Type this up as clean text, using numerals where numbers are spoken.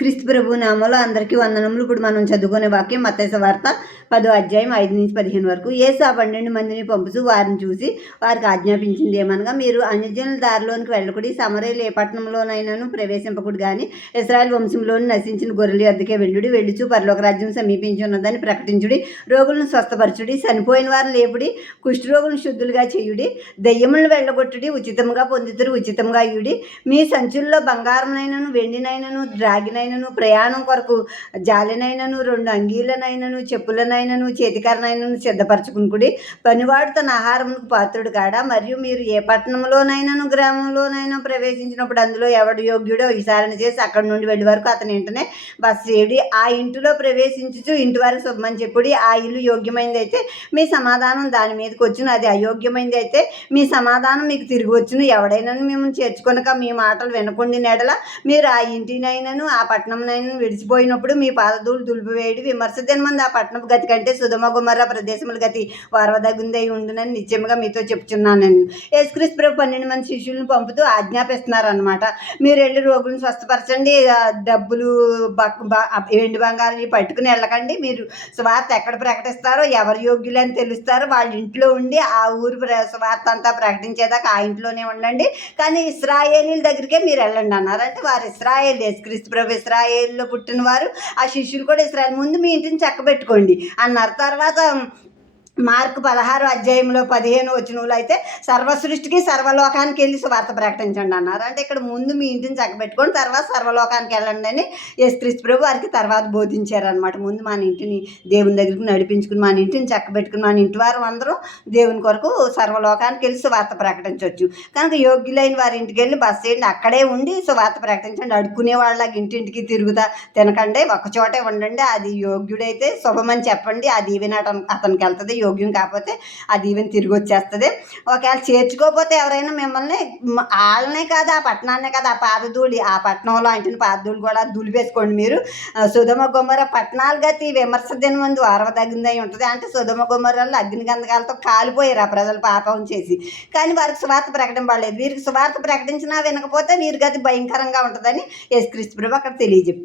క్రీస్తు ప్రభు నామములో అందరికీ వందనములు. ఇప్పుడు మనం చదువుకునే వాక్యం మత్తయి సువార్త 10వ అధ్యాయం 5-15 వరకు. యేసు ఆ 12 మందిని పంపుచు వారిని చూసి వారికి ఆజ్ఞాపించింది ఏమనగా, మీరు అన్యజనుల దారిలోనికి వెళ్ళకుడి, సమరయులు ఏ పట్టణంలోనైనాను ప్రవేశింపకుడు గాని ఇశ్రాయేలు వంశంలోని నశించిన గొర్రెల యొద్దకే వెళ్ళుడి. వెళ్ళుచు పరలోక రాజ్యం సమీపించి ఉన్నదని ప్రకటించుడి. రోగులను స్వస్థపరచుడి, చనిపోయిన వారిని లేపుడి, కుష్ఠరోగులను శుద్ధులుగా చేయుడి, దెయ్యములను వెళ్ళగొట్టుడి, ఉచితంగా పొందుతురు, ఉచితంగా ఇయుడి. మీ సంచుల్లో బంగారమునైనను వెండినైనను ద్రాగినైనను ప్రయాణం కొరకు జాలినైనను 2 అంగీలనైనను చెప్పులనైనను చేతికరనైనను సిద్ధపరచుకునుకుడి. పనివాడు తన ఆహారమునకు పాత్రుడు కాడా? మరియు మీరు ఏ పట్టణంలోనైనాను గ్రామంలోనైనా ప్రవేశించినప్పుడు అందులో ఎవడు యోగ్యుడో విచారణ చేసి అక్కడి నుండి వెళ్ళి వరకు అతని ఇంటనే బస చేయుడి. ఆ ఇంటిలో ప్రవేశించుచు ఇంటి వారికి శుభమని చెప్పుడి. ఆ ఇల్లు యోగ్యమైంది అయితే మీ సమాధానం దాని మీదకి వచ్చును, అది అయోగ్యమైంది అయితే మీ సమాధానం మీకు తిరిగి వచ్చును. ఎవడైనా మిమ్మల్ని చేర్చుకొనక మీ మాటలు వినకుండి నెడల మీరు ఆ ఇంటినైనను ఆ పట్టణంనైనా విడిచిపోయినప్పుడు మీ పాదధూళి దులిపివేయుడి. విమర్శ దినమందు ఆ పట్టణపు గతి కంటే సొదొమ గొమొర్రా ప్రదేశముల గతి వారవదగుందై ఉండునని నిశ్చయముగా మీతో చెప్తున్నాను. యేసుక్రీస్తు ప్రభు 12 మంది శిష్యులను పంపుతూ ఆజ్ఞాపిస్తున్నారు అనమాట. మీరు వెళ్ళి రోగులను స్వస్థపరచండి, డబ్బులు వెండి బంగారం పట్టుకుని వెళ్ళకండి. మీరు స్వార్థ ఎక్కడ ప్రకటిస్తారో, ఎవరు యోగ్యులని తెలుస్తారో వాళ్ళ ఇంట్లో ఉండి ఆ ఊరు స్వార్థ అంతా ప్రకటించేదాకా ఆ ఇంట్లోనే ఉండండి. కానీ ఇశ్రాయేలీల దగ్గరికే మీరు వెళ్ళండి అన్నారు. అంటే వారు ఇశ్రాయేల్, యేసుక్రీస్తు ప్రభు ఇశ్రాయేల్లో పుట్టిన వారు, ఆ శిష్యులు కూడా ఇశ్రాయేల్. ముందు మీ ఇంటిని చక్కబెట్టుకోండి అన్నారు. తర్వాత మార్కు 16వ అధ్యాయంలో 15 వచనంలో అయితే సర్వసృష్టికి సర్వలోకానికి వెళ్ళి సువార్త ప్రకటించండి అన్నారు. అంటే ఇక్కడ ముందు మీ ఇంటిని చక్కబెట్టుకొని తర్వాత సర్వలోకానికి వెళ్ళండి అని యేసుక్రీస్తు ప్రభు వారికి తర్వాత బోధించారనమాట. ముందు మన ఇంటిని దేవుని దగ్గరికి నడిపించుకుని మన ఇంటిని చక్కబెట్టుకుని మన ఇంటి వారు అందరూ దేవుని కొరకు సర్వలోకానికి వెళ్ళి సువార్త ప్రకటించవచ్చు. కనుక యోగ్యులైన వారి ఇంటికి వెళ్ళి బస్ చేయండి, అక్కడే ఉండి సువార్త ప్రకటించండి. అడుక్కునే వాళ్ళకి ఇంటింటికి తిరుగుతా తినకండి, ఒక్కచోటే ఉండండి. అది యోగ్యుడైతే శుభమని చెప్పండి, ఆ దీవెన అతనికి వెళ్తుంది. యోగ్యం కాకపోతే అది ఈవెన్ తిరిగి వచ్చేస్తుంది. ఒకవేళ చేర్చుకోకపోతే ఎవరైనా మిమ్మల్ని వాళ్ళనే కాదు, ఆ పట్టణాన్నే కాదు, ఆ పాదధూళి, ఆ పట్టణంలో అంటిన పాదధూళి కూడా దులిపేసుకోండి. మీరు సొదొమ గొమొర్రా పట్టణాలు గతి విమర్శ దినమందు వారవదగిందై ఉంటుంది. అంటే సొదొమ గొమొర్రాలో అగ్ని గంధకాలతో కాలిపోయారు ఆ ప్రజలు పాపం చేసి. కానీ వారికి సువార్త ప్రకటింపబడలేదు. వీరికి సువార్త ప్రకటించినా వినకపోతే వీరి గతి భయంకరంగా ఉంటుందని యేసుక్రీస్తు ప్రభు అక్కడ తెలియజెప్పారు.